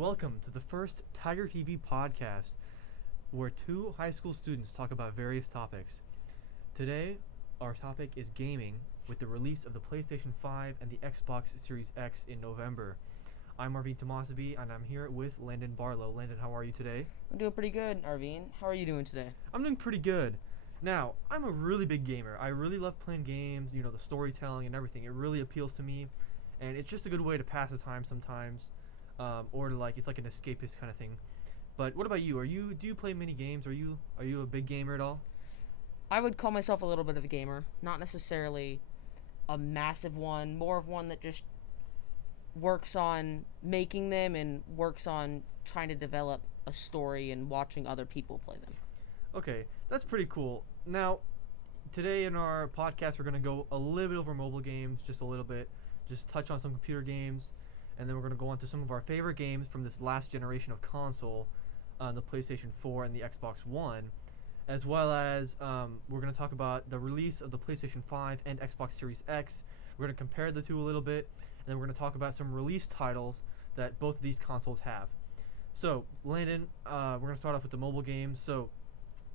Welcome to the first Tiger TV podcast, where two high school students talk about various topics. Today, our topic is gaming, with the release of the PlayStation 5 and the Xbox Series X in November. I'm Arveen Tomasabi, and I'm here with Landon Barlow. Landon, how are you today? I'm doing pretty good, Arveen. How are you doing today? I'm doing pretty good. Now, I'm a really big gamer. I really love playing games, the storytelling and everything. It really appeals to me, and it's just a good way to pass the time sometimes, or it's like an escapist kind of thing. But what about you? Do you play many games? Are you a big gamer at all? I would call myself a little bit of a gamer. Not necessarily a massive one, more of one that just works on making them and works on trying to develop a story and watching other people play them. Okay, that's pretty cool. Now, today in our podcast, we're going to go a little bit over mobile games, just a little bit, just touch on some computer games, and then we're going to go on to some of our favorite games from this last generation of console, the PlayStation 4 and the Xbox One, as well as we're going to talk about the release of the PlayStation 5 and Xbox Series X. We're going to compare the two a little bit, and then we're going to talk about some release titles that both of these consoles have. So, Landon, we're going to start off with the mobile games. So,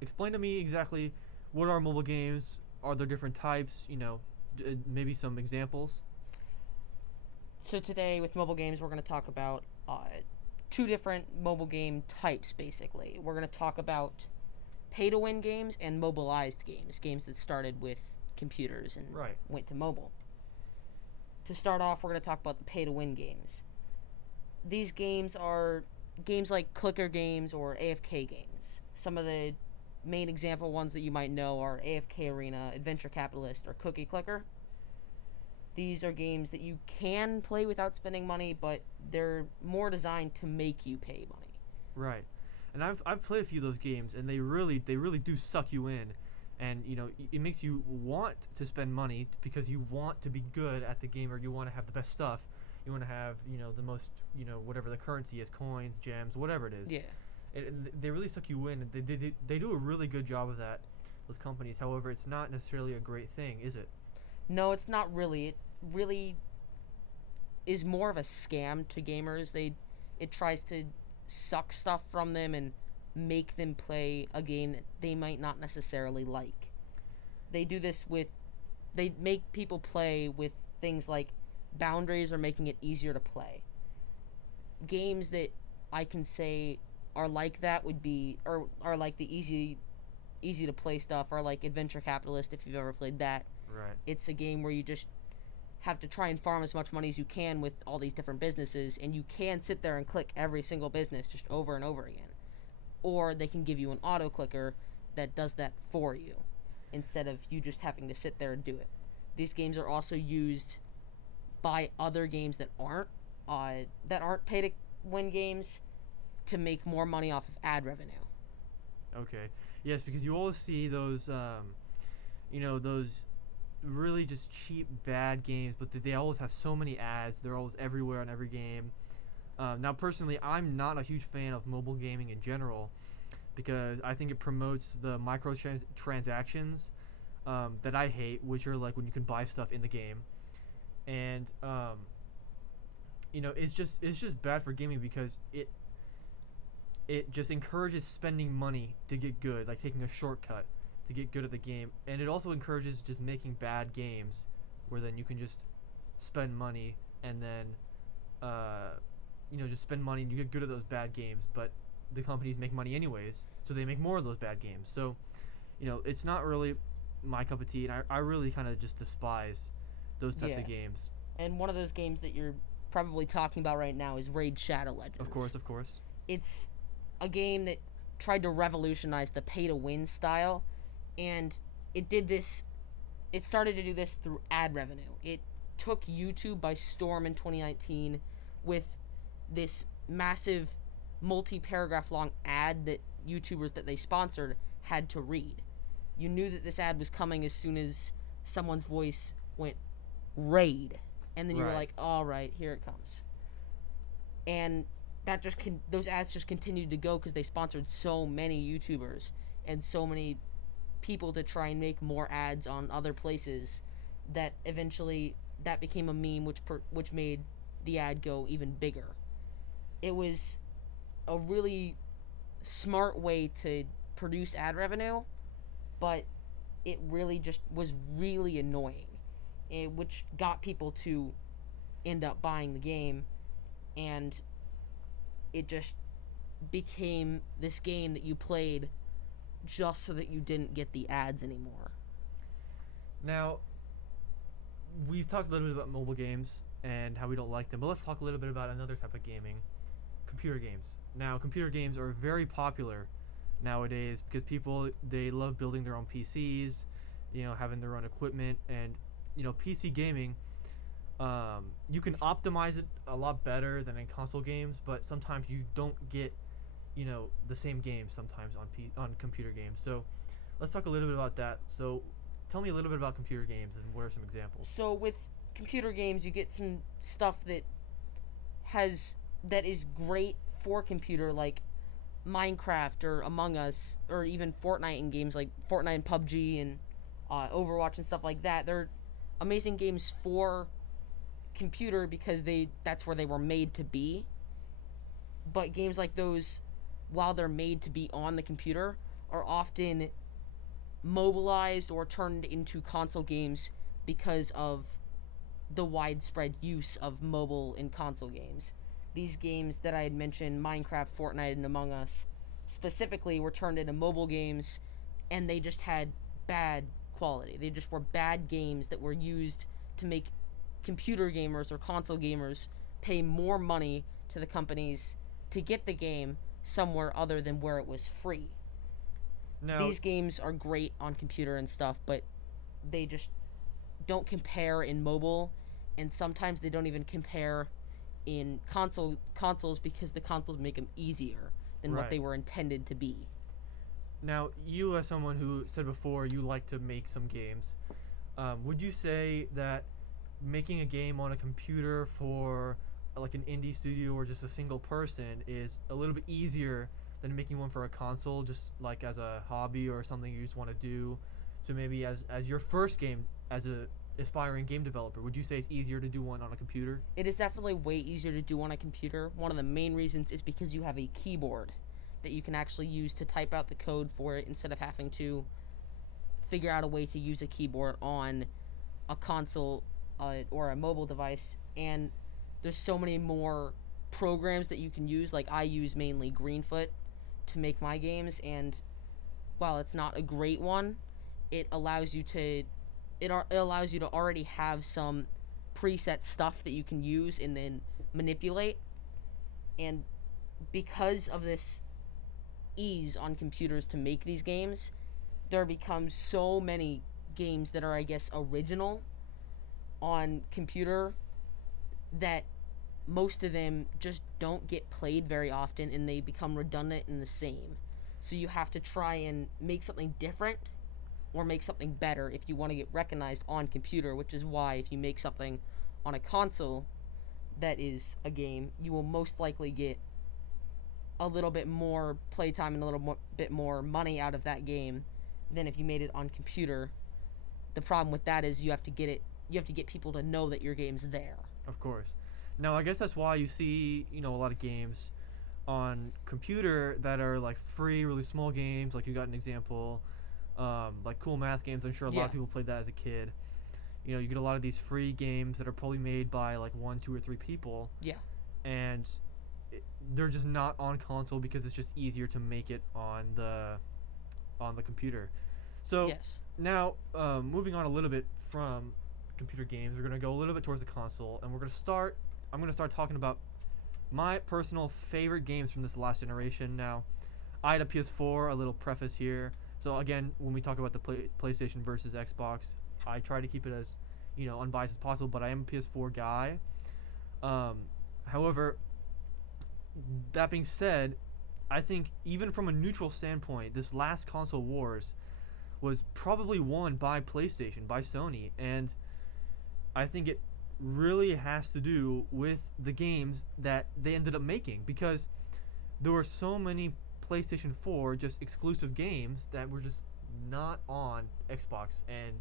explain to me exactly what are mobile games, are there different types, maybe some examples. So today with mobile games, we're going to talk about two different mobile game types, basically. We're going to talk about pay-to-win games and mobilized games, games that started with computers and went to mobile. To start off, we're going to talk about the pay-to-win games. These games are games like clicker games or AFK games. Some of the main example ones that you might know are AFK Arena, Adventure Capitalist, or Cookie Clicker. These are games that you can play without spending money, but they're more designed to make you pay money. Right. And I've played a few of those games, and they really do suck you in. And, it makes you want to spend money because you want to be good at the game, or you want to have the best stuff. You want to have, the most, whatever the currency is, coins, gems, whatever it is. Yeah. And they really suck you in, and they do a really good job of that, those companies. However, it's not necessarily a great thing, is it? No, it's not really. It really is more of a scam to gamers. It tries to suck stuff from them and make them play a game that they might not necessarily like. They make people play with things like boundaries or making it easier to play. Games that I can say are like that would be, or are like the easy to play stuff, are like Adventure Capitalist, if you've ever played that. Right. It's a game where you just have to try and farm as much money as you can with all these different businesses, and you can sit there and click every single business just over and over again. Or they can give you an auto clicker that does that for you instead of you just having to sit there and do it. These games are also used by other games that aren't pay to win games to make more money off of ad revenue. Okay. Yes, because you always see those, those really just cheap, bad games, but they always have so many ads. They're always everywhere on every game. Now, personally, I'm not a huge fan of mobile gaming in general because I think it promotes the microtransactions that I hate, which are like when you can buy stuff in the game. And, it's just bad for gaming because it just encourages spending money to get good, like taking a shortcut to get good at the game. And it also encourages just making bad games where then you can just spend money and then just spend money and you get good at those bad games, but the companies make money anyways, so they make more of those bad games. So it's not really my cup of tea, and I really kind of just despise those types of games. And one of those games that you're probably talking about right now is Raid Shadow Legends. Of course. It's a game that tried to revolutionize the pay-to-win style, and it started to do this through ad revenue. It took YouTube by storm in 2019 with this massive multi-paragraph long ad that YouTubers that they sponsored had to read. You knew that this ad was coming as soon as someone's voice went raid, and then you were like, all right, here it comes. And that those ads just continued to go because they sponsored so many YouTubers and so many people to try and make more ads on other places that eventually that became a meme which made the ad go even bigger. it was a really smart way to produce ad revenue, but it really just was really annoying, which got people to end up buying the game, and it just became this game that you played just so that you didn't get the ads anymore. Now, we've talked a little bit about mobile games and how we don't like them, but let's talk a little bit about another type of gaming, computer games. Now, computer games are very popular nowadays because people, they love building their own PCs, having their own equipment, and PC gaming, you can optimize it a lot better than in console games, but sometimes you don't get the same game sometimes on computer games. So let's talk a little bit about that. So tell me a little bit about computer games and what are some examples. So with computer games, you get some stuff that is great for computer, like Minecraft or Among Us, or even Fortnite, in games like Fortnite and PUBG and Overwatch and stuff like that. They're amazing games for computer because that's where they were made to be. But games like those, while they're made to be on the computer, are often mobilized or turned into console games because of the widespread use of mobile and console games. These games that I had mentioned, Minecraft, Fortnite, and Among Us, specifically were turned into mobile games, and they just had bad quality. They just were bad games that were used to make computer gamers or console gamers pay more money to the companies to get the game somewhere other than where it was free. Now, these games are great on computer and stuff, but they just don't compare in mobile, and sometimes they don't even compare in consoles because the consoles make them easier than what they were intended to be. Now, you as someone who said before you like to make some games, would you say that making a game on a computer for like an indie studio or just a single person is a little bit easier than making one for a console, just like as a hobby or something you just want to do? So maybe as your first game as a aspiring game developer, would you say it's easier to do one on a computer? It is definitely way easier to do on a computer. One of the main reasons is because you have a keyboard that you can actually use to type out the code for it instead of having to figure out a way to use a keyboard on a console or a mobile device. And there's so many more programs that you can use. Like, I use mainly Greenfoot to make my games, and while it's not a great one, it allows you to already have some preset stuff that you can use and then manipulate. And because of this ease on computers to make these games, there becomes so many games that are, I guess, original on computer that most of them just don't get played very often, and they become redundant and the same. So you have to try and make something different or make something better if you want to get recognized on computer, which is why if you make something on a console that is a game, you will most likely get a little bit more playtime and a little bit more money out of that game than if you made it on computer. The problem with that is you have to get people to know that your game's there. Of course. Now, I guess that's why you see, a lot of games on computer that are like free, really small games. Like, you got an example, like Cool Math games. I'm sure a lot of people played that as a kid. You get a lot of these free games that are probably made by like 1, 2, or 3 people. Yeah. And they're just not on console because it's just easier to make it on the computer. So now, moving on a little bit from computer games, we're gonna go a little bit towards the console, and I'm gonna start talking about my personal favorite games from this last generation. Now, I had a PS4. A little preface here. So again, when we talk about the PlayStation versus Xbox, I try to keep it as unbiased as possible. But I am a PS4 guy. However, that being said, I think even from a neutral standpoint, this last console wars was probably won by PlayStation, by Sony, and I think it really has to do with the games that they ended up making, because there were so many PlayStation 4 just exclusive games that were just not on Xbox, and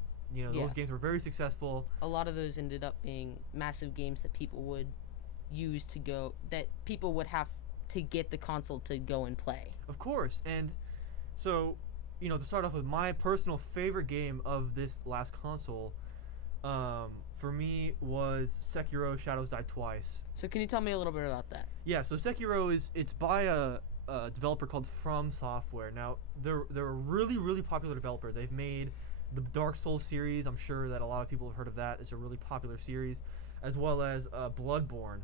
those games were very successful. A lot of those ended up being massive games that people would use to go, that people would have to get the console to go and play. Of course. And so, to start off with, my personal favorite game of this last console, for me, was Sekiro: Shadows Die Twice. So can you tell me a little bit about that? Yeah, so Sekiro it's by a developer called From Software. Now, they're a really, really popular developer. They've made the Dark Souls series. I'm sure that a lot of people have heard of that. It's a really popular series, as well as Bloodborne.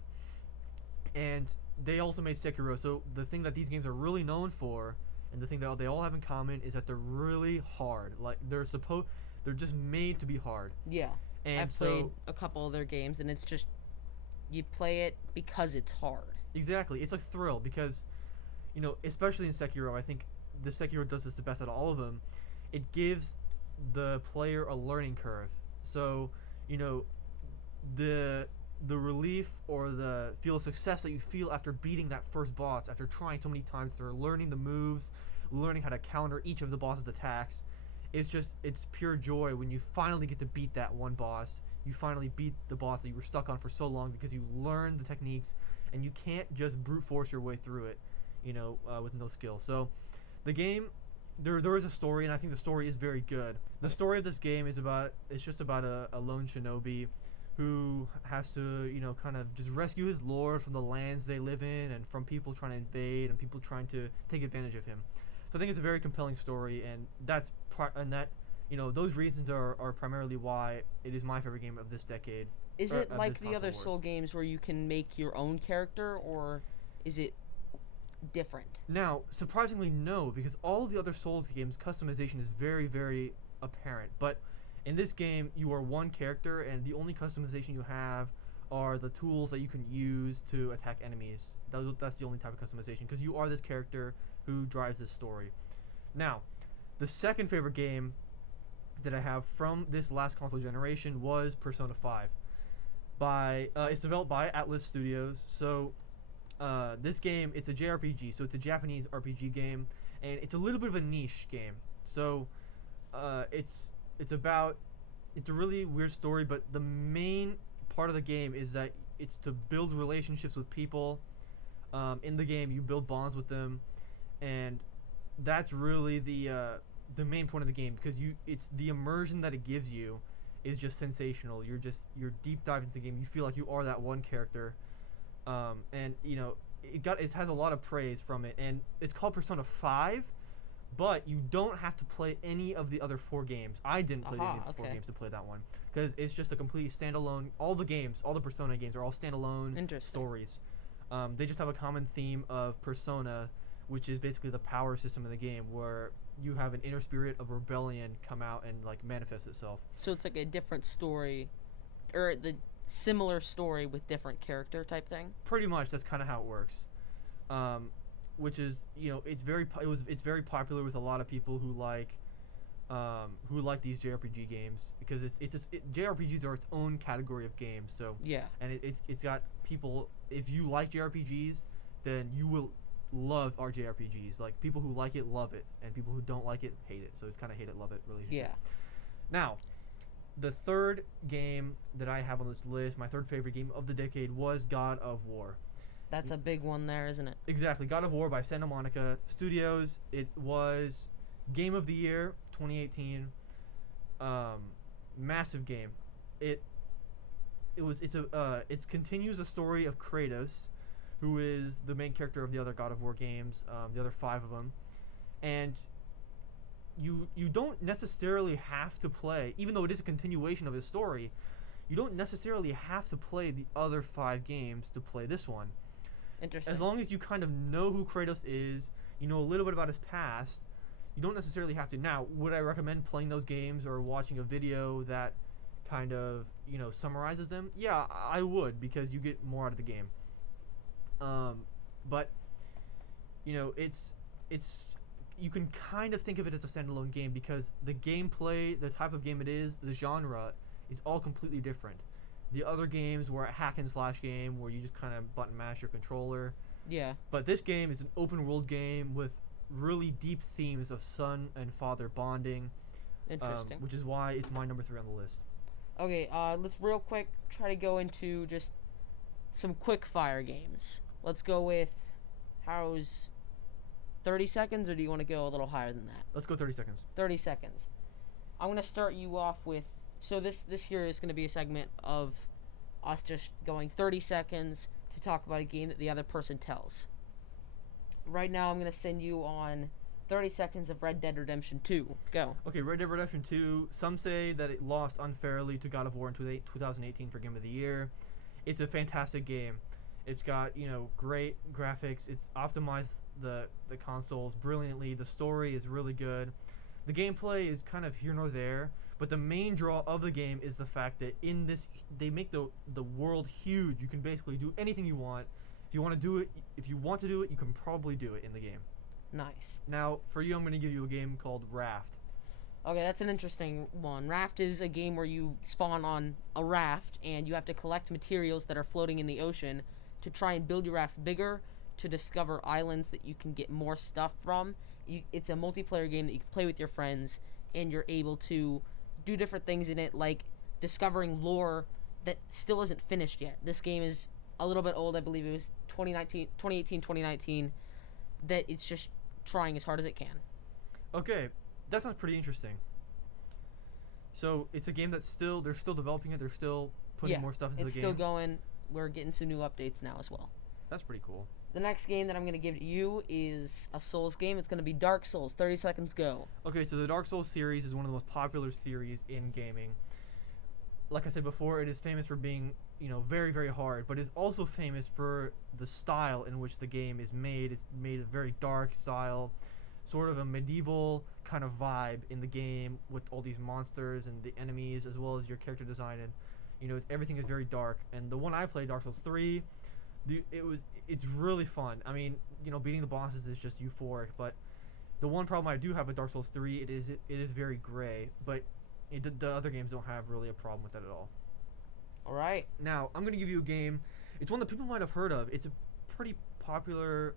And they also made Sekiro. So the thing that these games are really known for, and the thing that they all have in common, is that they're really hard. Like they're just made to be hard. Yeah. And I've played a couple of their games, and it's just you play it because it's hard. Exactly. It's a thrill because, especially in Sekiro, I think the Sekiro does this the best out of all of them. It gives the player a learning curve. So, the relief or the feel of success that you feel after beating that first boss, after trying so many times, through learning the moves, learning how to counter each of the boss's attacks, it's pure joy when you finally get to beat that one boss. You finally beat the boss that you were stuck on for so long because you learned the techniques, and you can't just brute force your way through it, with no skill. So the game, there is a story, and I think the story is very good. The story of this game is just about a lone shinobi who has to, kind of just rescue his lord from the lands they live in and from people trying to invade and people trying to take advantage of him. So I think it's a very compelling story, and those reasons are primarily why it is my favorite game of this decade. Is it like the other Soul games where you can make your own character, or is it different? Now, surprisingly, no, because all of the other Souls games, customization is very, very apparent. But in this game, you are one character, and the only customization you have are the tools that you can use to attack enemies. That's the only type of customization, because you are this character who drives this story. Now, the second favorite game that I have from this last console generation was Persona 5. It's developed by Atlas Studios. So this game, it's a JRPG, so it's a Japanese RPG game, and it's a little bit of a niche game. So it's a really weird story, but the main part of the game is that it's to build relationships with people. In the game, you build bonds with them, and that's really the main point of the game, because it's the immersion that it gives you is just sensational. You're deep diving into the game. You feel like you are that one character, and it has a lot of praise from it, and it's called Persona 5. But you don't have to play any of the other 4 games. I didn't play any of the 4 games to play that one, because it's just a complete standalone. All the Persona games are all standalone stories. They just have a common theme of Persona, which is basically the power system of the game, where you have an inner spirit of rebellion come out and manifest itself. So it's like a different story, or the similar story with different character type thing. Pretty much, that's kind of how it works. Which is, it's very popular with a lot of people who like these JRPG games, because JRPGs are its own category of games. So yeah, and it's got people. If you like JRPGs, then you will love our JRPGs. Like, people who like it love it, and people who don't like it hate it. So it's kind of hate it love it relationship. Yeah. Now, the third game that I have on this list, my third favorite game of the decade, was God of War. That's a big one there, isn't it? Exactly. God of War by Santa Monica Studios. It was Game of the Year 2018. Massive game. It continues a story of Kratos, who is the main character of the other God of War games, the other 5 of them. And you don't necessarily have to play, even though it is a continuation of his story, you don't necessarily have to play the other 5 games to play this one. Interesting. As long as you kind of know who Kratos is, you know a little bit about his past, you don't necessarily have to. Now, would I recommend playing those games or watching a video that kind of, summarizes them? Yeah, I would, because you get more out of the game. But, it's you can kind of think of it as a standalone game, because the gameplay, the type of game it is, the genre, is all completely different. The other games were a hack and slash game where you just kind of button mash your controller. Yeah. But this game is an open world game with really deep themes of son and father bonding. Interesting. Which is why it's my number 3 on the list. Okay, let's real quick try to go into just some quick fire games. Let's go with How's 30 seconds, or do you want to go a little higher than that? Let's go 30 seconds. 30 seconds. I'm going to start you off with... So this here is going to be a segment of us just going 30 seconds to talk about a game that the other person tells. Right now, I'm going to send you on 30 seconds of Red Dead Redemption 2. Go. Okay, Red Dead Redemption 2. Some say that it lost unfairly to God of War in 2018 for Game of the Year. It's a fantastic game. It's got, great graphics. It's optimized the consoles brilliantly. The story is really good. The gameplay is kind of here nor there, but the main draw of the game is the fact that in this, they make the world huge. You can basically do anything you want. If you want to do it, you can probably do it in the game. Nice. Now, for you, I'm going to give you a game called Raft. Okay, that's an interesting one. Raft is a game where you spawn on a raft, and you have to collect materials that are floating in the ocean to try and build your raft bigger, to discover islands that you can get more stuff from. It's a multiplayer game that you can play with your friends, and you're able to do different things in it, like discovering lore that still isn't finished yet. This game is a little bit old. I believe it was 2019, that it's just trying as hard as it can. Okay, that sounds pretty interesting. So it's a game they're still developing it. They're still putting more stuff into the game. It's still going. We're getting some new updates now as well. That's pretty cool. The next game that I'm going to give to you is a Souls game. It's going to be Dark Souls. 30 seconds, go. Okay, so the Dark Souls series is one of the most popular series in gaming. Like I said before, it is famous for being, very, very hard, but it's also famous for the style in which the game is made. It's made a very dark style, sort of a medieval kind of vibe in the game with all these monsters and the enemies, as well as your character design, and everything is very dark. And the one I played, Dark Souls 3, it's really fun. I mean, beating the bosses is just euphoric, but the one problem I do have with Dark Souls 3, it is very gray, but the other games don't have really a problem with that at all. All right. Now, I'm going to give you a game. It's one that people might have heard of. It's a pretty popular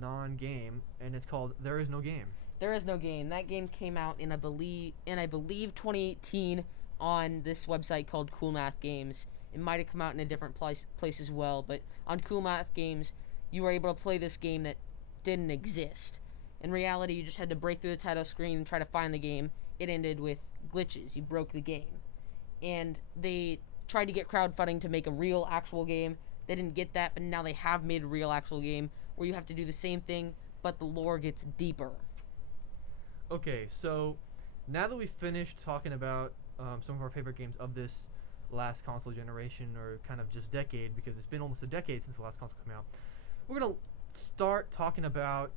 non-game, and it's called There Is No Game. There Is No Game. That game came out in I believe 2018 on this website called Cool Math Games. It might have come out in a different place as well, but on Cool Math Games, you were able to play this game that didn't exist. In reality, you just had to break through the title screen and try to find the game. It ended with glitches. You broke the game. And they tried to get crowdfunding to make a real, actual game. They didn't get that, but now they have made a real, actual game where you have to do the same thing, but the lore gets deeper. Okay, so now that we've finished talking about some of our favorite games of this last console generation, or kind of just decade, because it's been almost a decade since the last console came out, we're going to start talking about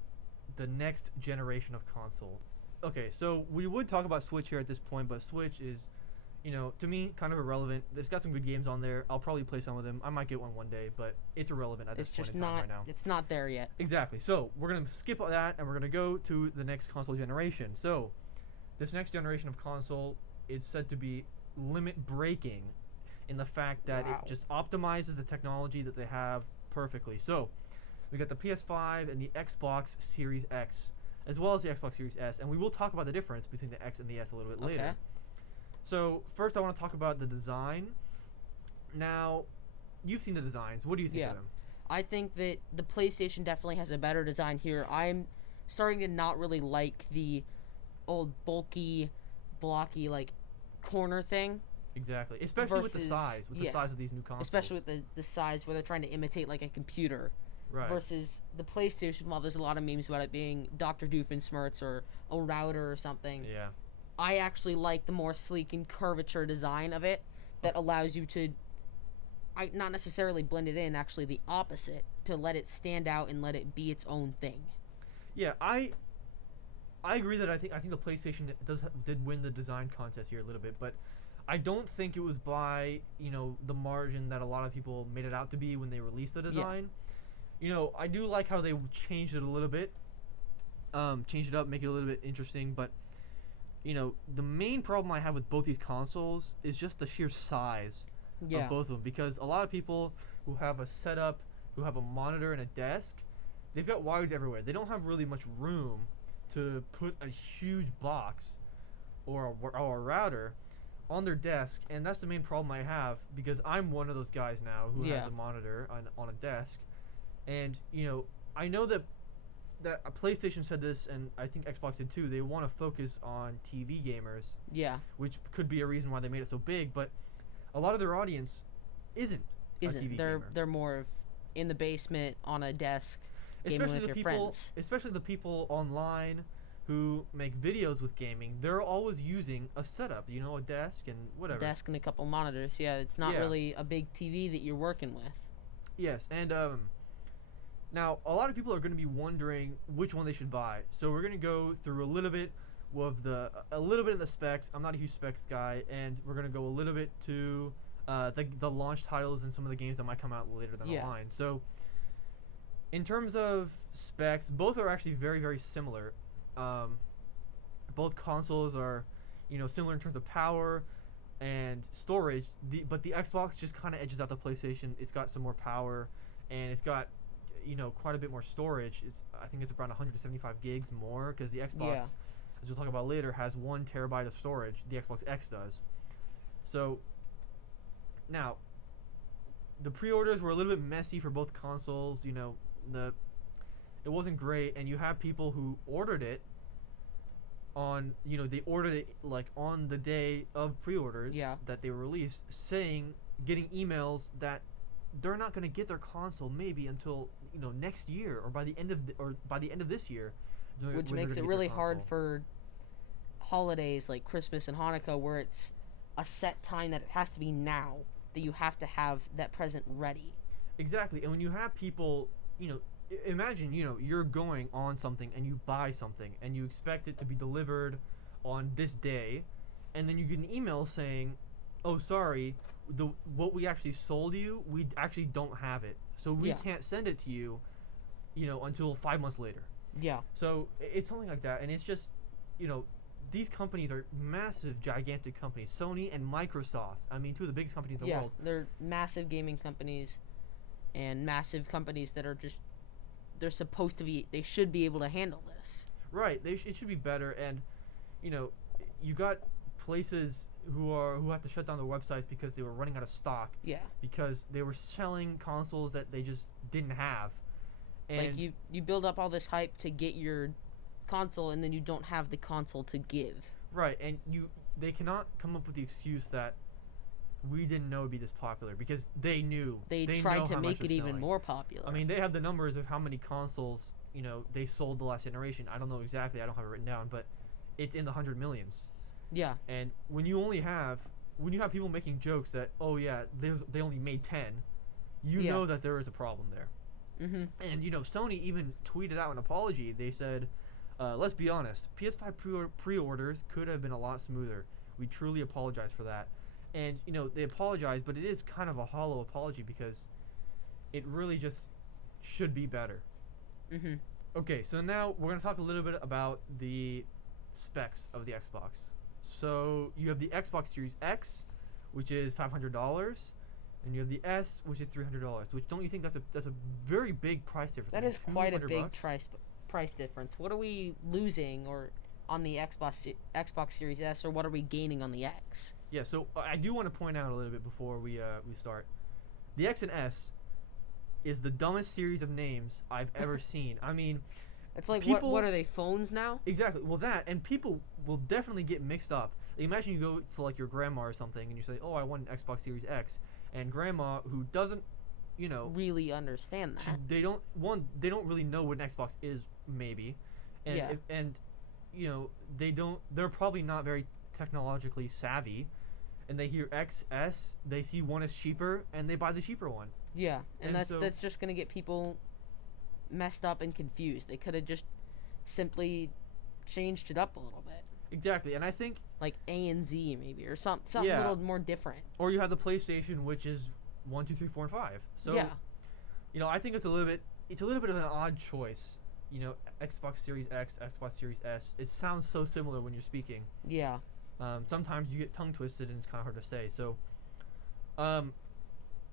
the next generation of console. Okay, so we would talk about Switch here at this point, but Switch is, to me, kind of irrelevant. It's got some good games on there. I'll probably play some of them. I might get one day, but it's irrelevant at this point in time right now. It's not there yet. Exactly. So we're going to skip all that, and we're going to go to the next console generation. So this next generation of console is said to be limit breaking in the fact that it just optimizes the technology that they have perfectly. So we got the PS5 and the Xbox Series X, as well as the Xbox Series S, and we will talk about the difference between the X and the S a little bit later. So first I want to talk about the design. Now, you've seen the designs. What do you think of them? I think that the PlayStation definitely has a better design here. I'm starting to not really like the old bulky, blocky, corner thing. Exactly. Especially with the size. The size of these new consoles. Especially with the size where they're trying to imitate a computer. Right. Versus the PlayStation, while there's a lot of memes about it being Dr. Doofenshmirtz or a router or something. Yeah. I actually like the more sleek and curvature design of it that allows you to not necessarily blend it in, actually the opposite, to let it stand out and let it be its own thing. Yeah, I agree that I think the PlayStation did win the design contest here a little bit, but I don't think it was by, the margin that a lot of people made it out to be when they released the design. Yeah. I do like how they changed it a little bit. Change it up, make it a little bit interesting, but the main problem I have with both these consoles is just the sheer size of both of them, because a lot of people who have a setup, who have a monitor and a desk, they've got wires everywhere. They don't have really much room to put a huge box or a router on their desk, and that's the main problem I have, because I'm one of those guys now who has a monitor on a desk, and I know that PlayStation said this, and I think Xbox did too. They want to focus on TV gamers, Yeah. which could be a reason why they made it so big. But a lot of their audience isn't a TV gamer. They're more of in the basement on a desk gaming with your friends. Especially the people online who make videos with gaming. They're always using a setup, a desk and whatever. A desk and a couple monitors. Yeah, it's not really a big TV that you're working with. Yes, and now a lot of people are going to be wondering which one they should buy. So we're going to go through a little bit of the specs. I'm not a huge specs guy, and we're going to go a little bit to the launch titles and some of the games that might come out later down the line. So in terms of specs, both are actually very, very similar. Both consoles are, similar in terms of power and storage. But the Xbox just kind of edges out the PlayStation. It's got some more power, and it's got, quite a bit more storage. I think it's around 175 gigs more, because the Xbox, as we'll talk about later, has 1 terabyte of storage. The Xbox X does. So now, the pre-orders were a little bit messy for both consoles. It wasn't great, and you have people who ordered it on, they ordered it like on the day of pre-orders that they were released, getting emails that they're not going to get their console maybe until next year, or by the end of this year, which makes it really hard for holidays like Christmas and Hanukkah, where it's a set time that it has to be now, that you have to have that present ready. Exactly. And when you have people, imagine, you're going on something and you buy something and you expect it to be delivered on this day, and then you get an email saying, oh, sorry, what we actually sold you, we actually don't have it, so we can't send it to you, until 5 months later. Yeah. So it's something like that, and it's just, these companies are massive, gigantic companies. Sony and Microsoft, I mean, two of the biggest companies in the world. Yeah, they're massive gaming companies, and massive companies that are just, they should be able to handle this. Right, it should be better, and, you got places who have to shut down their websites because they were running out of stock. Yeah. Because they were selling consoles that they just didn't have. And like you build up all this hype to get your console, and then you don't have the console to give. Right, and they cannot come up with the excuse that we didn't know it'd be this popular, because they knew. They tried to make it even more popular. I mean, they have the numbers of how many consoles, they sold the last generation. I don't know exactly, I don't have it written down, but it's in the 100 millions. Yeah. And when you have people making jokes that, oh yeah, they only made 10, know that there is a problem there. Mm-hmm. And Sony even tweeted out an apology. They said, let's be honest, PS5 pre-orders could have been a lot smoother. We truly apologize for that. And they apologize, but it is kind of a hollow apology, because it really just should be better. Mm-hmm. Okay, so now we're going to talk a little bit about the specs of the Xbox. So you have the Xbox Series X, which is $500, and you have the S, which is $300. Which, don't you think that's a very big price difference? That is quite a big price difference. What are we losing on the Xbox Series S, or what are we gaining on the X? Yeah, so I do want to point out a little bit before we start. The X and S is the dumbest series of names I've ever seen. I mean, it's like, what are they, phones now? Exactly. Well, that, and people will definitely get mixed up. Like, imagine you go to like your grandma or something, and you say, "Oh, I want an Xbox Series X," and grandma, who doesn't, really understand that, they don't really know what an Xbox is, maybe, and they're probably not very technologically savvy, and they hear XS, they see one is cheaper, and they buy the cheaper one. Yeah, and that's just gonna get people messed up and confused. They could have just simply changed it up a little bit. Exactly, and I think like A and Z maybe, or something a little more different. Or you have the PlayStation, which is 1, 2, 3, 4, and 5. So I think it's a little bit of an odd choice. Xbox Series X, Xbox Series S. It sounds so similar when you're speaking. Yeah. Sometimes you get tongue twisted, and it's kind of hard to say. So,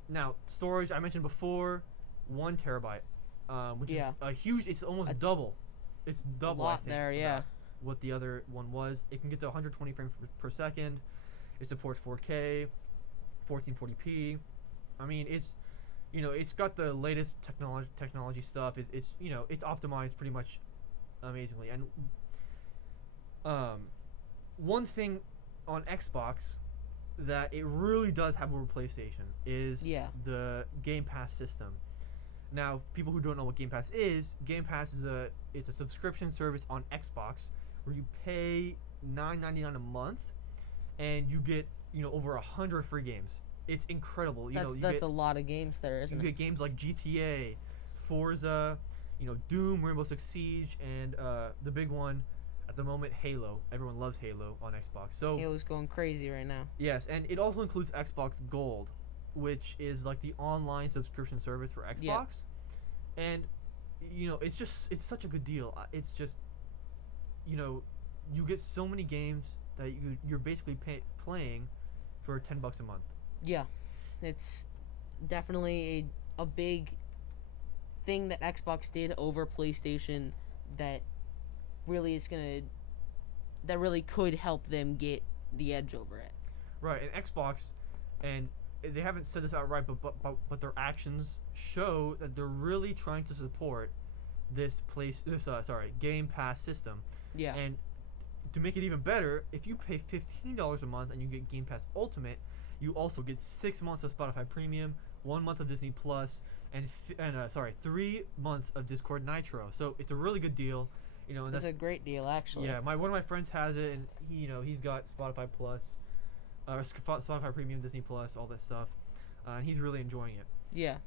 now storage, I mentioned before, 1 terabyte, which is a huge. It's almost double. It's double. A lot, I think, there, yeah. What the other one was. It can get to 120 frames per second. It supports 4K, 1440p. I mean, it's got the latest technology stuff. It's optimized pretty much amazingly. And one thing on Xbox that it really does have over PlayStation is Yeah. the Game Pass system. Now, people who don't know what Game Pass is, Game Pass it's a subscription service on Xbox where you pay $9.99 a month and you get over 100 free games. It's incredible. That's a lot of games there, isn't You it? get games like GTA, Forza, Doom, Rainbow Six Siege, and the big one at the moment, Halo. Everyone loves Halo on Xbox. So Halo's going crazy right now. yes, and it also includes Xbox Gold, which is like the online subscription service for Xbox. Yeah. And it's such a good deal. It's just you get so many games that you're basically playing for $10 a month. Yeah, it's definitely a big thing that Xbox did over PlayStation that really that really could help them get the edge over it. Right, and Xbox, and they haven't said this outright, but their actions show that they're really trying to support this Game Pass system. Yeah. And to make it even better, if you pay $15 a month and you get Game Pass Ultimate, you also get 6 months of Spotify Premium, 1 month of Disney Plus, and 3 months of Discord Nitro. So it's a really good deal. And That's a great deal, actually. yeah. One of my friends has it, and he's got Spotify Plus, Spotify Premium, Disney Plus, all that stuff, and he's really enjoying it. Yeah.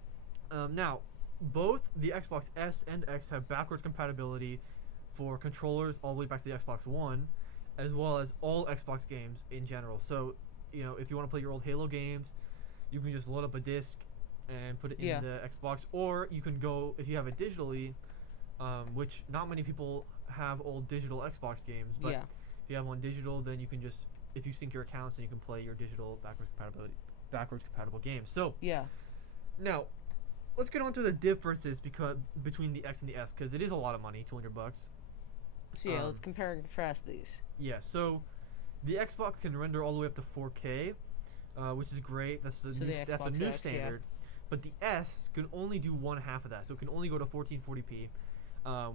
Now, both the Xbox S and X have backwards compatibility for controllers all the way back to the Xbox One, as well as all Xbox games in general. So, if you want to play your old Halo games, you can just load up a disc and put it Yeah. in the Xbox, or you can go, if you have it digitally, which not many people have old digital Xbox games, but Yeah. if you have one digital, then you can just, if you sync your accounts, then you can play your digital backwards compatible games. So Yeah. now, let's get on to the differences between the X and the S, because it is a lot of money, $200. So yeah, let's compare and contrast these. Yeah, so the Xbox can render all the way up to 4K, which is great. That's the So new, the that's the Xbox new X, yeah. standard. But the S can only do one half of that, so it can only go to 1440p,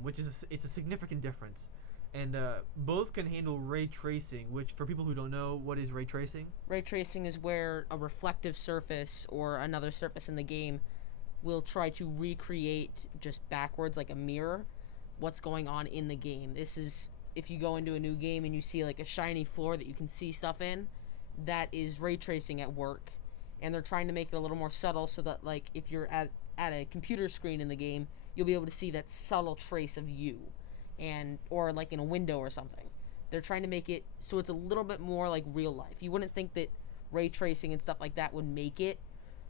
which is it's a significant difference. And both can handle ray tracing, which for people who don't know, what is ray tracing? Ray tracing is where a reflective surface or another surface in the game will try to recreate just backwards, like a mirror, what's going on in the game. This is if you go into a new game and you see like a shiny floor that you can see stuff in, that is ray tracing at work. And they're trying to make it a little more subtle so that like if you're at a computer screen in the game, you'll be able to see that subtle trace of you, or like in a window or something. They're trying to make it so it's a little bit more like real life. You wouldn't think that ray tracing and stuff like that would make it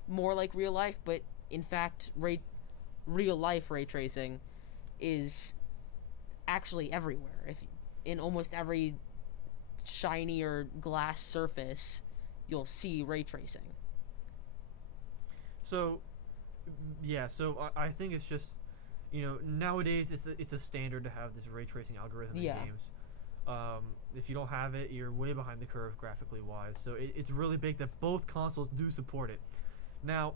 more like real life, but in fact, real life ray tracing is actually everywhere. If in almost every shiny or glass surface, you'll see ray tracing. So, yeah. So I think it's just, nowadays it's a standard to have this ray tracing algorithm in Yeah. games. If you don't have it, you're way behind the curve graphically wise. So it's really big that both consoles do support it. Now,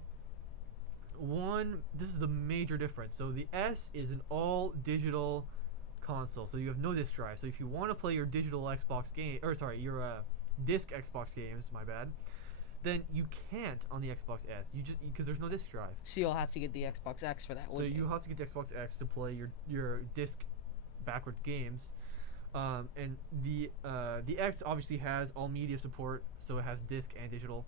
this is the major difference. So the S is an all digital console, so you have no disc drive. So if you want to play your digital Xbox game, your disc Xbox games, my bad, then you can't on the Xbox S. You just because there's no disc drive. So you'll have to get the Xbox X for that. So you have to get the Xbox X to play your disc backwards games. And the X obviously has all media support, so it has disc and digital.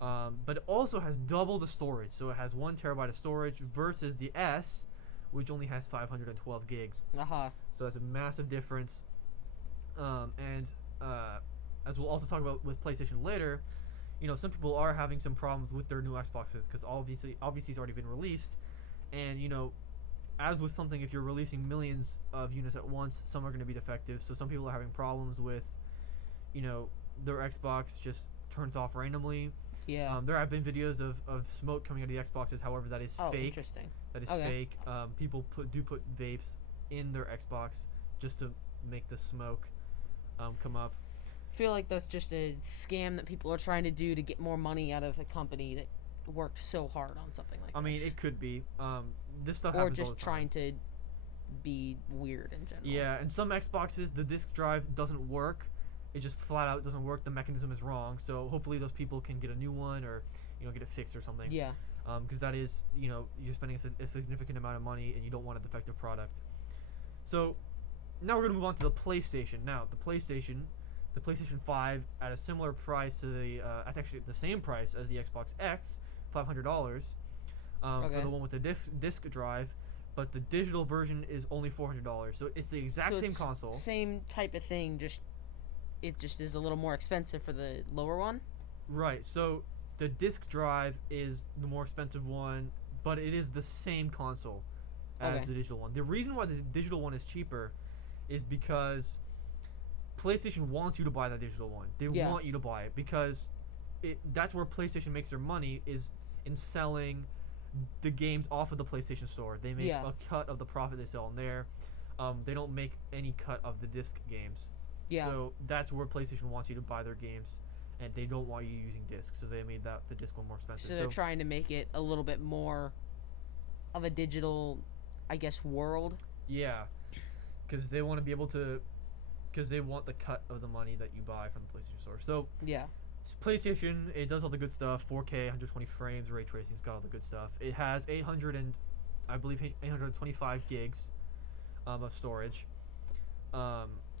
But it also has double the storage, so it has 1 terabyte of storage versus the S, which only has 512 gigs. So that's a massive difference. And as we'll also talk about with PlayStation later, some people are having some problems with their new Xboxes because obviously it's already been released, and as with something, if you're releasing millions of units at once, some are going to be defective. So some people are having problems with, their Xbox just turns off randomly. Yeah. There have been videos of smoke coming out of the Xboxes. However, that is fake. Interesting. That is Okay. fake. People put vapes in their Xbox just to make the smoke come up. I feel like that's just a scam that people are trying to do to get more money out of a company that worked so hard on something like I this. mean, it could be. This stuff or happens all just the time. trying to be weird in general. Yeah, and some Xboxes, the disk drive doesn't work. It just flat out doesn't work. The mechanism is wrong. So hopefully those people can get a new one or, get it fixed or something. Yeah. Because that is, you're spending a significant amount of money and you don't want a defective product. So now we're gonna move on to the PlayStation. Now the PlayStation 5 at a similar price to the, actually the same price as the Xbox X, $500, for the one with the disc drive. But the digital version is only $400. So it's the exact same console. Same type of thing, it just is a little more expensive for the lower one. Right. So the disc drive is the more expensive one, but it is the same console as the digital one. The reason why the digital one is cheaper is because PlayStation wants you to buy the digital one. They want you to buy it because that's where PlayStation makes their money, is in selling the games off of the PlayStation Store. They make a cut of the profit they sell in there. They don't make any cut of the disc games. Yeah. So that's where PlayStation wants you to buy their games, and they don't want you using discs. So they made the disc one more expensive. So they're trying to make it a little bit more of a digital, I guess, world. Yeah, because they want to be able to, because they want the cut of the money that you buy from the PlayStation Store. So yeah. PlayStation, it does all the good stuff, 4K, 120 frames, ray tracing's got all the good stuff. It has 825 gigs of storage.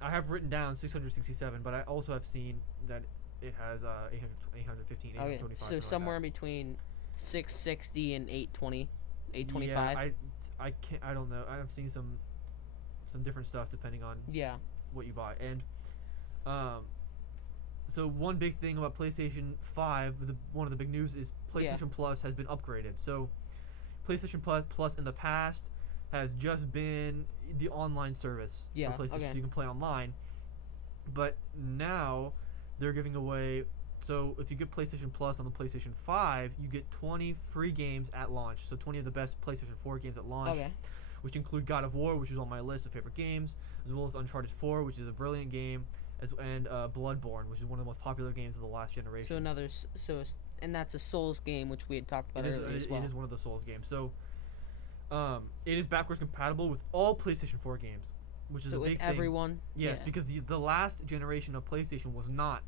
I have written down 667, but I also have seen that it has 815, 825. So somewhere in between 660 and 820, 825. Yeah, I don't know. I've seen some different stuff depending on what you buy. And so one big thing about PlayStation 5, one of the big news is PlayStation Plus has been upgraded. So PlayStation Plus in the past has just been the online service for PlayStation, so you can play online. But now they're giving away, so if you get PlayStation Plus on the PlayStation 5, you get 20 free games at launch. So 20 of the best PlayStation 4 games at launch, which include God of War, which is on my list of favorite games, as well as Uncharted 4, which is a brilliant game, and Bloodborne, which is one of the most popular games of the last generation. And that's a Souls game, which we had talked about earlier as well. It is one of the Souls games. So it is backwards compatible with all PlayStation 4 games, which is a big thing. With everyone? Yes, because the last generation of PlayStation was not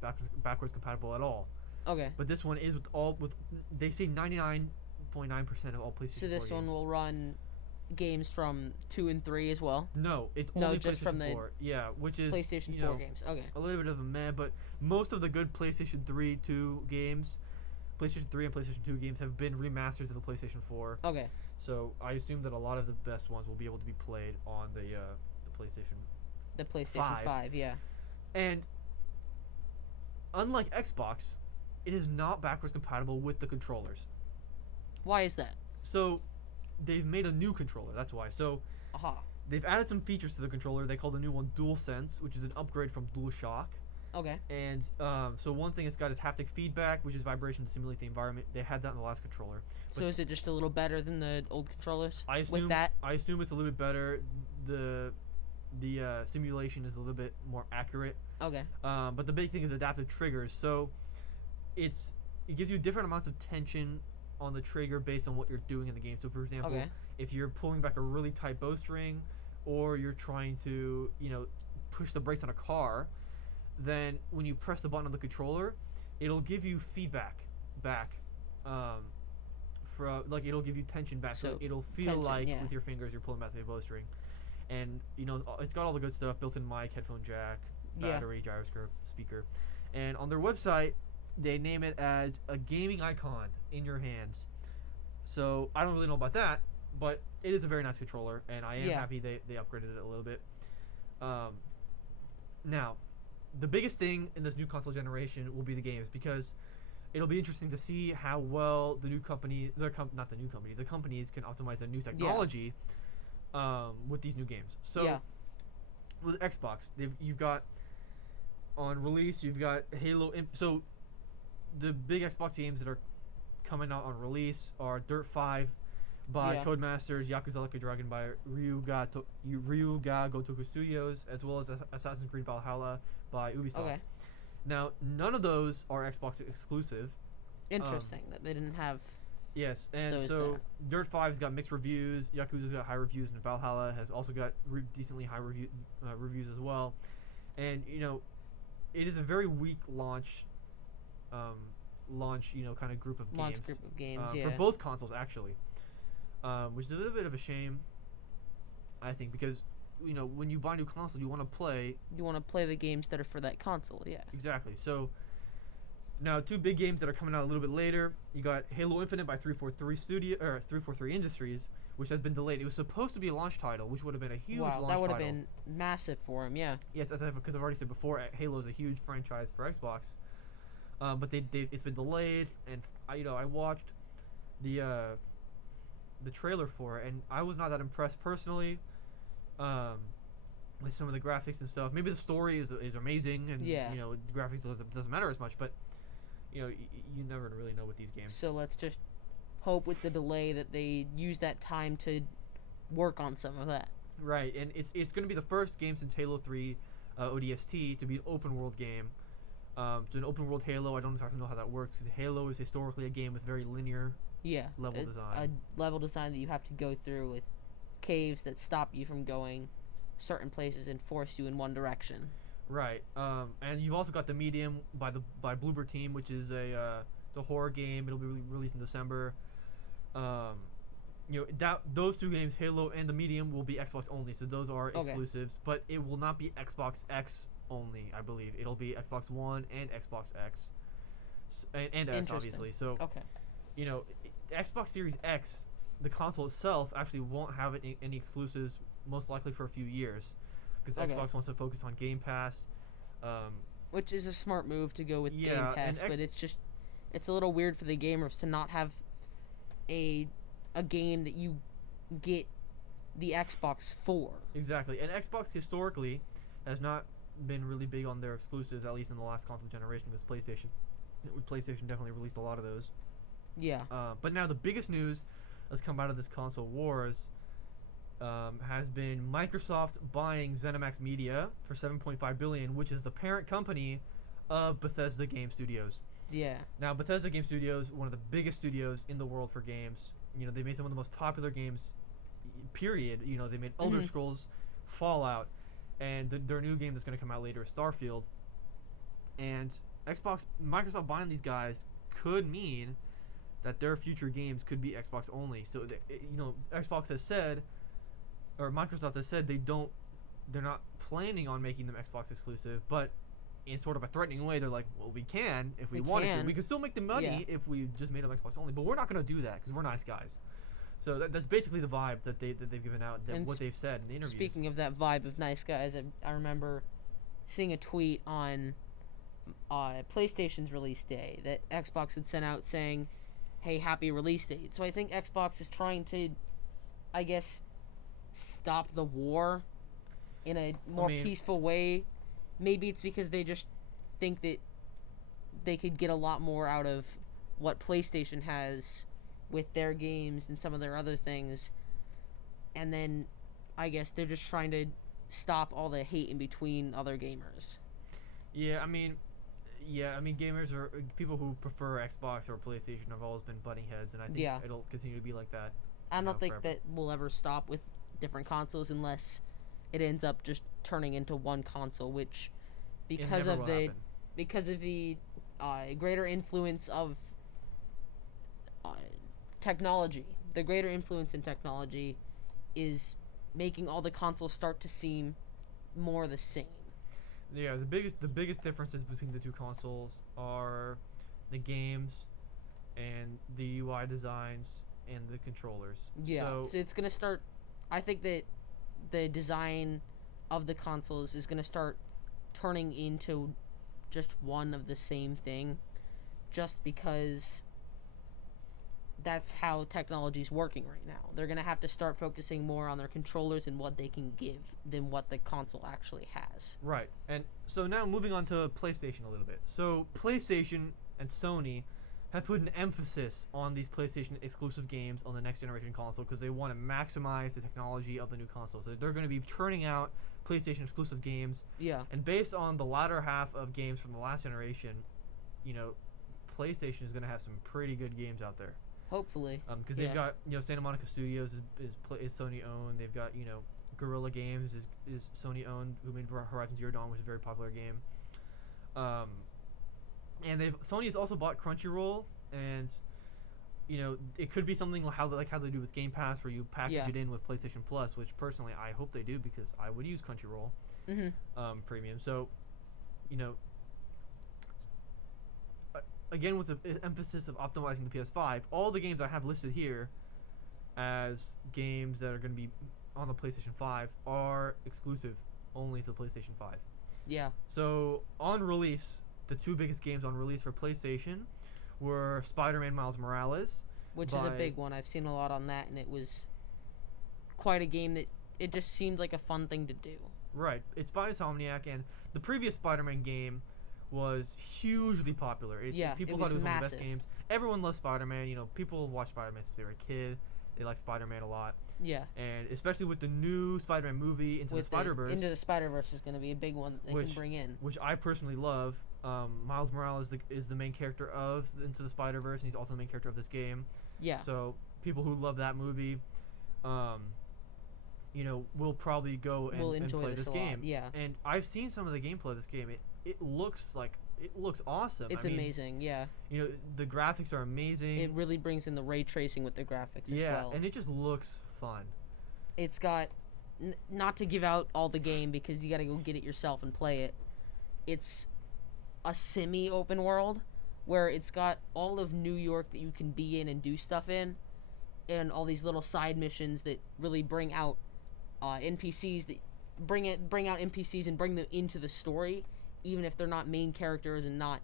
backwards compatible at all. Okay. But this one is with they say 99.9% of all PlayStation 4 games. So this one will run games from 2 and 3 as well? No, it's only just PlayStation from 4. Yeah, which is PlayStation 4 games. Okay. A little bit of a meh, but most of the good PlayStation 3, 2 games, PlayStation 3 and PlayStation 2 games have been remasters of the PlayStation 4. Okay. So I assume that a lot of the best ones will be able to be played on the PlayStation. The PlayStation 5, yeah. And unlike Xbox, it is not backwards compatible with the controllers. Why is that? So they've made a new controller. That's why. So they've added some features to the controller. They call the new one DualSense, which is an upgrade from DualShock. Okay. And so one thing it's got is haptic feedback, which is vibration to simulate the environment. They had that in the last controller. So is it just a little better than the old controllers? I assume, with that? I assume it's a little bit better. The simulation is a little bit more accurate. Okay. But the big thing is adaptive triggers. So it gives you different amounts of tension on the trigger based on what you're doing in the game. So for example, if you're pulling back a really tight bowstring, or you're trying to push the brakes on a car, then when you press the button on the controller, it'll give you feedback back. It'll give you tension back. So it'll feel with your fingers you're pulling back the bowstring. And it's got all the good stuff: built-in mic, headphone jack, battery, gyroscope, speaker. And on their website, they name it as a gaming icon in your hands. So I don't really know about that, but it is a very nice controller, and I am happy they upgraded it a little bit. Now, the biggest thing in this new console generation will be the games, because it'll be interesting to see how well the companies can optimize their new technology with these new games. So with Xbox, you've got on release, you've got Halo. So the big Xbox games that are coming out on release are Dirt 5 by Codemasters, Yakuza Like a Dragon by Ryuga Gotoku Studios, as well as Assassin's Creed Valhalla by Ubisoft. Okay. Now, none of those are Xbox exclusive. Interesting that they didn't have Yes, and Those so there. Dirt 5's got mixed reviews. Yakuza's got high reviews, and Valhalla has also got decently high reviews as well. And it is a very weak um, kind of group of Launch games group of games, for yeah. both consoles actually, which is a little bit of a shame, I think, because when you buy a new console, you want to play You want to play the games that are for that console, yeah. exactly. So now, two big games that are coming out a little bit later. You got Halo Infinite by 343 Industries, which has been delayed. It was supposed to be a launch title, which would have been a huge Wow, launch that would have title. been massive for him, yeah. Yes, because I've already said before, Halo is a huge franchise for Xbox, but it's been delayed, and I watched the trailer for it, and I was not that impressed personally, with some of the graphics and stuff. Maybe the story is amazing, and Yeah. The graphics doesn't matter as much, but you never really know with these games. So let's just hope with the delay that they use that time to work on some of that. Right, and it's going to be the first game since Halo 3 ODST to be an open world game. So an open world Halo, I don't exactly know how that works, because Halo is historically a game with very linear Yeah. level design. A level design that you have to go through with caves that stop you from going certain places and force you in one direction. Right, and you've also got the Medium by Bloober Team, which is it's a horror game. It'll be released in December. Those two games, Halo and the Medium, will be Xbox only, so those are Okay. exclusives. But it will not be Xbox X only, I believe. It'll be Xbox One and Xbox X, and S, Interesting. obviously. So Okay. Xbox Series X, the console itself, actually won't have any exclusives, most likely for a few years, because Okay. Xbox wants to focus on Game Pass. Which is a smart move to go with Yeah, Game and Pass, but it's a little weird for the gamers to not have a game that you get the Xbox for. Exactly, and Xbox historically has not been really big on their exclusives, at least in the last console generation. Was PlayStation. PlayStation definitely released a lot of those. Yeah. But now the biggest news that's come out of this console wars has been Microsoft buying ZeniMax Media for $7.5 billion, which is the parent company of Bethesda Game Studios. Yeah. Now, Bethesda Game Studios, one of the biggest studios in the world for games. They made some of the most popular games, period. They made Elder Scrolls, Fallout, and their new game that's going to come out later is Starfield. And Microsoft buying these guys could mean that their future games could be Xbox only. So, Xbox has said, or Microsoft has said, they're not planning on making them Xbox exclusive, but in sort of a threatening way, they're like, well, we can if we wanted to. We could still make the money if we just made them Xbox only, but we're not going to do that because we're nice guys. So that's basically the vibe that they've given out, what they've said in the interviews. Speaking of that vibe of nice guys, I remember seeing a tweet on PlayStation's release day that Xbox had sent out saying, hey, happy release date. So I think Xbox is trying to, I guess, stop the war in a more peaceful way. Maybe it's because they just think that they could get a lot more out of what PlayStation has with their games and some of their other things. And then I guess they're just trying to stop all the hate in between other gamers. Yeah, I mean, gamers or people who prefer Xbox or PlayStation have always been butting heads, and I think it'll continue to be like that. I don't think that we'll ever stop with different consoles unless it ends up just turning into one console, which because of the greater influence of technology, the greater influence in technology is making all the consoles start to seem more the same. Yeah, the biggest differences between the two consoles are the games and the UI designs and the controllers. Yeah, so it's gonna start. I think that the design of the consoles is gonna start turning into just one of the same thing, just because that's how technology's working right now. They're gonna have to start focusing more on their controllers and what they can give than what the console actually has. Right, and so now moving on to PlayStation a little bit. So PlayStation and Sony have put an emphasis on these PlayStation exclusive games on the next generation console because they want to maximize the technology of the new console. So they're going to be turning out PlayStation exclusive games. Yeah. And based on the latter half of games from the last generation, PlayStation is going to have some pretty good games out there. Hopefully. Because they've got, Santa Monica Studios is Sony owned. They've got, Guerrilla Games is Sony owned, who made Horizon Zero Dawn, which is a very popular game. And Sony has also bought Crunchyroll, and it could be something like how they do with Game Pass, where you package it in with PlayStation Plus, which personally I hope they do, because I would use Crunchyroll Premium. So, again, with the emphasis of optimizing the PS5, all the games I have listed here as games that are going to be on the PlayStation 5 are exclusive only to the PlayStation 5. Yeah. So on release, the two biggest games on release for PlayStation were Spider-Man Miles Morales, which is a big one. I've seen a lot on that, and it was quite a game that it just seemed like a fun thing to do. Right. It's by Insomniac, and the previous Spider-Man game was hugely popular. People thought it was massive. One of the best games. Everyone loves Spider-Man. People watch Spider-Man since they were a kid. They like Spider-Man a lot. Yeah. And especially with the new Spider-Man movie, Into the Spider-Verse. Into the Spider-Verse is going to be a big one that they can bring in. Which I personally love. Miles Morales is the main character of Into the Spider-Verse, and he's also the main character of this game. Yeah. So people who love that movie, will probably go and play this game. Yeah. And I've seen some of the gameplay of this game. It looks awesome. It's amazing, yeah. The graphics are amazing. It really brings in the ray tracing with the graphics as well. Yeah, and it just looks fun. It's got, not to give out all the game because you got to go get it yourself and play it. It's a semi-open world where it's got all of New York that you can be in and do stuff in, and all these little side missions that really bring out NPCs that bring out NPCs and bring them into the story, even if they're not main characters and not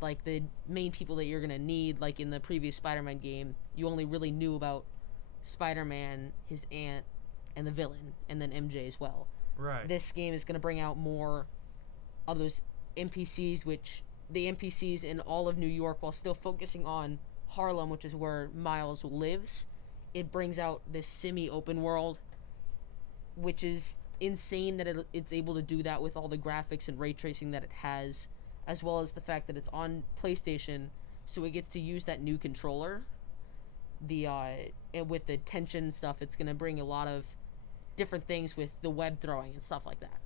like the main people that you're gonna need. Like in the previous Spider-Man game, you only really knew about Spider-Man, his aunt, and the villain, and then MJ as well. Right. This game is gonna bring out more of those NPCs, which the NPCs in all of New York, while still focusing on Harlem, which is where Miles lives. It brings out this semi-open world, which is insane that it's able to do that with all the graphics and ray tracing that it has, as well as the fact that it's on PlayStation, so it gets to use that new controller. And with the tension stuff, it's gonna bring a lot of different things with the web throwing and stuff like that.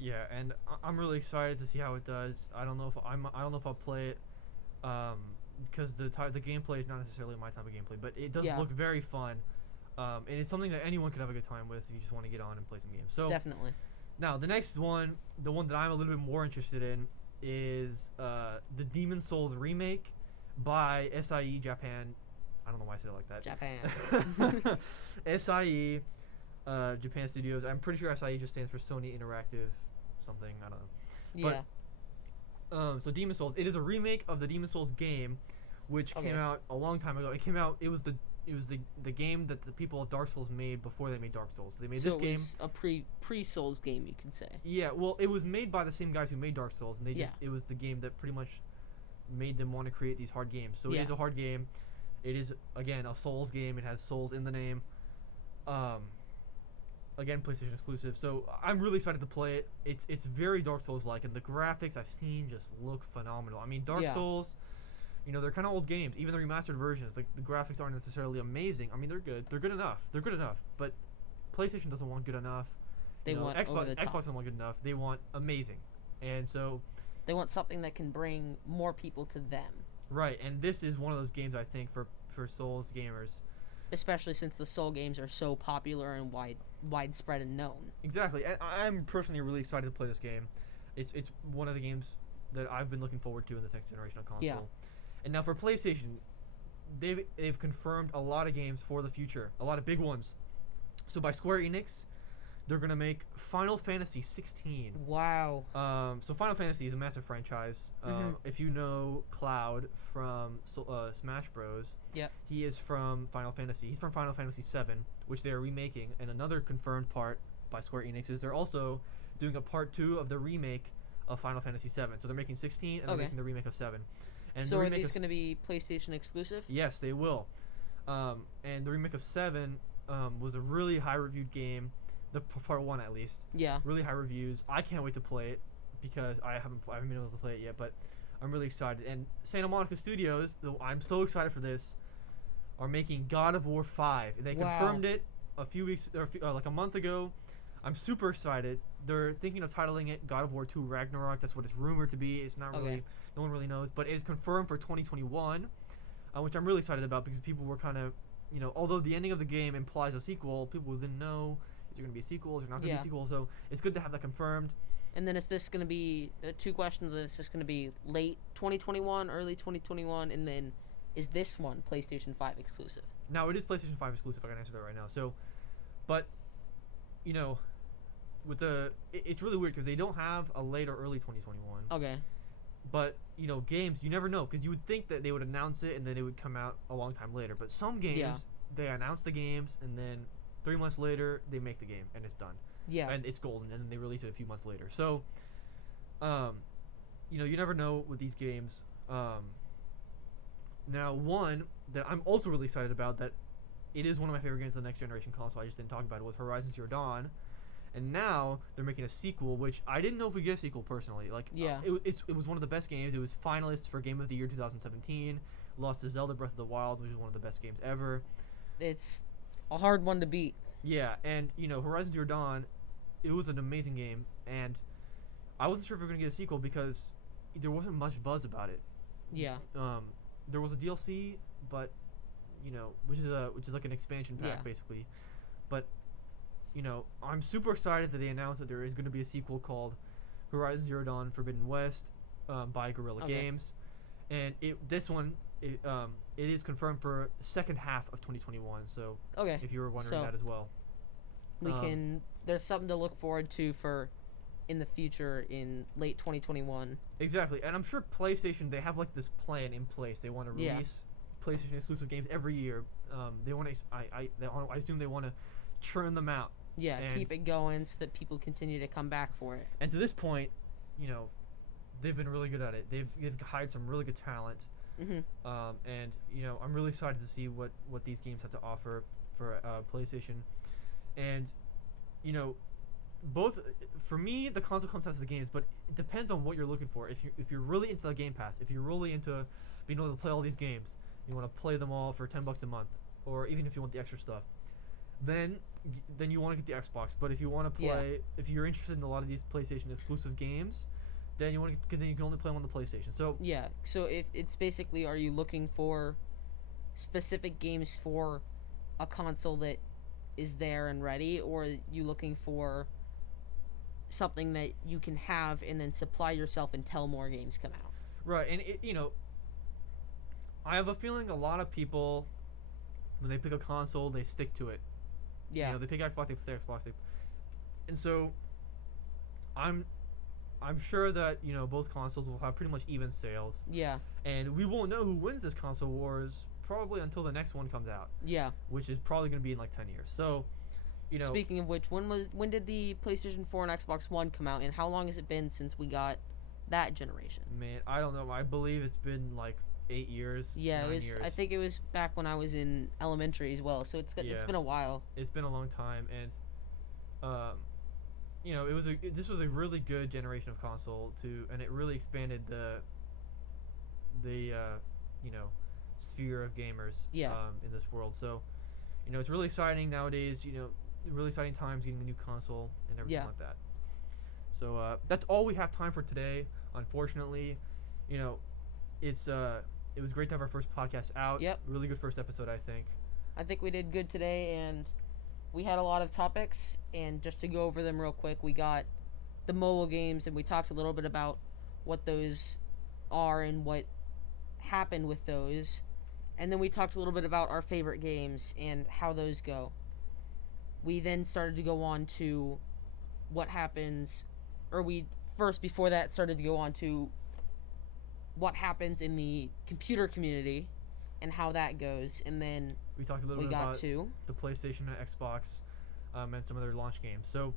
Yeah, and I'm really excited to see how it does. I don't know if I'll play it, because the gameplay is not necessarily my type of gameplay, but it does look very fun. And it's something that anyone could have a good time with if you just want to get on and play some games. So definitely. Now the next one, the one that I'm a little bit more interested in, is the Demon Souls remake by SIE Japan. I don't know why I said it like that. Japan. SIE Japan Studios. I'm pretty sure SIE just stands for Sony Interactive something. I don't know. Yeah. But, so Demon Souls. It is a remake of the Demon Souls game, which came out a long time ago. It came out. It was the game that the people of Dark Souls made before they made Dark Souls. They made this game. So it was a pre-Souls game, you can say. Yeah, well, it was made by the same guys who made Dark Souls, and it was the game that pretty much made them want to create these hard games. So it is a hard game. It is, again, a Souls game. It has Souls in the name. Again, PlayStation exclusive. So I'm really excited to play it. It's very Dark Souls-like, and the graphics I've seen just look phenomenal. I mean, Dark Souls, they're kind of old games. Even the remastered versions, the graphics aren't necessarily amazing. I mean, they're good. They're good enough. But PlayStation doesn't want good enough. They want over the top. Xbox doesn't want good enough. They want amazing. And so they want something that can bring more people to them. Right, and this is one of those games, I think, for Souls gamers. Especially since the Soul games are so popular and widespread and known. Exactly. I'm personally really excited to play this game. It's one of the games that I've been looking forward to in this next generation of console. Yeah. And now for PlayStation, they've confirmed a lot of games for the future, a lot of big ones. So by Square Enix, they're gonna make Final Fantasy 16. Wow. So Final Fantasy is a massive franchise. If you know Cloud from Smash Bros. Yep. He is from Final Fantasy. He's from Final Fantasy 7, which they are remaking. And another confirmed part by Square Enix is they're also doing a part 2 of the remake of Final Fantasy 7. So they're making 16 and they're making the remake of 7. And so are these going to be PlayStation exclusive? Yes, they will. And the remake of 7 was a really high reviewed game. The part 1 at least. Yeah. Really high reviews. I can't wait to play it because I haven't been able to play it yet, but I'm really excited. And Santa Monica Studios, I'm so excited for this. are making God of War 5. They Wow. confirmed it a few weeks, or like a month ago. I'm super excited. They're thinking of titling it God of War 2 Ragnarok. That's what it's rumored to be. It's not really, Okay. no one really knows, but it's confirmed for 2021, which I'm really excited about because people were kind of, although the ending of the game implies a sequel, people didn't know is there going to be a sequel, is there not going to Yeah. be a sequel. So it's good to have that confirmed. And then is this going to be two questions? Is this going to be late 2021, early 2021, and then is this one PlayStation 5 exclusive? Now it is PlayStation 5 exclusive. I can answer that right now. So, but with it's really weird because they don't have a late or early 2021. Okay. But games, you never know because you would think that they would announce it and then it would come out a long time later. But some games, Yeah. they announce the games and then 3 months later they make the game and it's done. Yeah. And it's golden, and then they release it a few months later. So, you never know with these games. Now, one that I'm also really excited about that it is one of my favorite games on the next generation console. I just didn't talk about it was Horizon Zero Dawn, and now they're making a sequel, which I didn't know if we get a sequel personally. Like, Yeah. it was one of the best games. It was finalist for Game of the Year 2017. Lost to Zelda Breath of the Wild, which is one of the best games ever. It's a hard one to beat. Yeah, and Horizon Zero Dawn, it was an amazing game, and I wasn't sure if we were gonna get a sequel because there wasn't much buzz about it. Yeah. There was a DLC, but which is like an expansion pack Yeah. basically. But I'm super excited that they announced that there is going to be a sequel called Horizon Zero Dawn Forbidden West by Guerrilla Okay. Games, and it is confirmed for second half of 2021. So Okay. if you were wondering So- that as well. We Um, can. There's something to look forward to for in the future in late 2021. Exactly, and I'm sure PlayStation, they have like this plan in place. They want to Yeah. release PlayStation exclusive games every year. They want to. I assume they want to churn them out. Yeah. And- Keep it going so that people continue to come back for it. And to this point, they've been really good at it. They've hired some really good talent. Mhm. And I'm really excited to see what these games have to offer for PlayStation. And both for me, the console comes out to the games, but it depends on what you're looking for. If you're really into the Game Pass, if you're really into being able to play all these games, you want to play them all for $10 a month, or even if you want the extra stuff, then you want to get the Xbox. But if you want to Yeah. play, if you're interested in a lot of these PlayStation exclusive games, then you can only play them on the PlayStation. So Yeah. So if it's basically, are you looking for specific games for a console that is there and ready, or are you looking for something that you can have and then supply yourself until more games come out? right, and I have a feeling a lot of people, when they pick a console, they stick to it. Yeah. They pick Xbox, they pick Xbox, and so I'm sure that both consoles will have pretty much even sales, Yeah. and we won't know who wins this console wars probably until the next one comes out, Yeah. which is probably going to be in like 10 years. So, Speaking of which, when did the PlayStation 4 and Xbox One come out, and how long has it been since we got that generation? man, I don't know. I believe it's been like 8 years. Yeah, 9 it was. years. I think it was back when I was in elementary as well. So it's Yeah. been a while. It's been a long time, and this was a really good generation of console and it really expanded the sphere of gamers Yeah. in this world. So it's really exciting nowadays. Really exciting times getting a new console and everything Yeah. like that. So that's all we have time for today. Unfortunately, it was great to have our first podcast out. Yep. Really good first episode, I think. I think we did good today, and we had a lot of topics. And just to go over them real quick, we got the mobile games, and we talked a little bit about what those are and what happened with those. And then we talked a little bit about our favorite games and how those go. We then started to go on to what happens, or we first, before that, started to go on to what happens in the computer community and how that goes. And then We talked a little we bit got about to the PlayStation and Xbox, and some other launch games. So,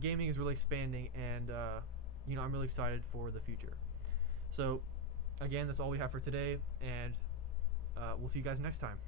gaming is really expanding, and I'm really excited for the future. So, again, that's all we have for today, and we'll see you guys next time.